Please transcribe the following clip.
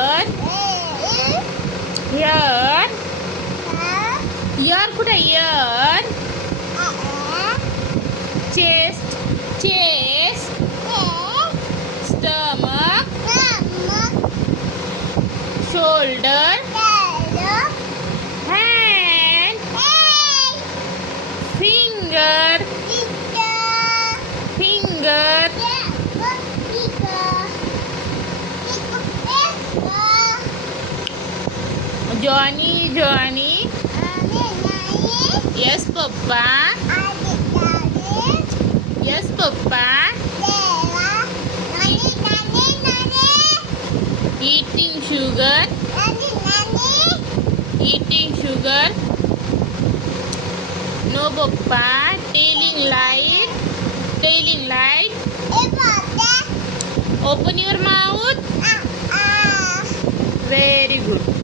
Ear. Ear. Ear kuda ear. Chest. Chest. Stomach. Shoulder. Hand. Finger. Finger. Johnny. Johnny. Yes, Papa. Yes, Papa. Eating sugar. Eating sugar. No, Papa. Telling light. Telling light. Open your mouth. Very good.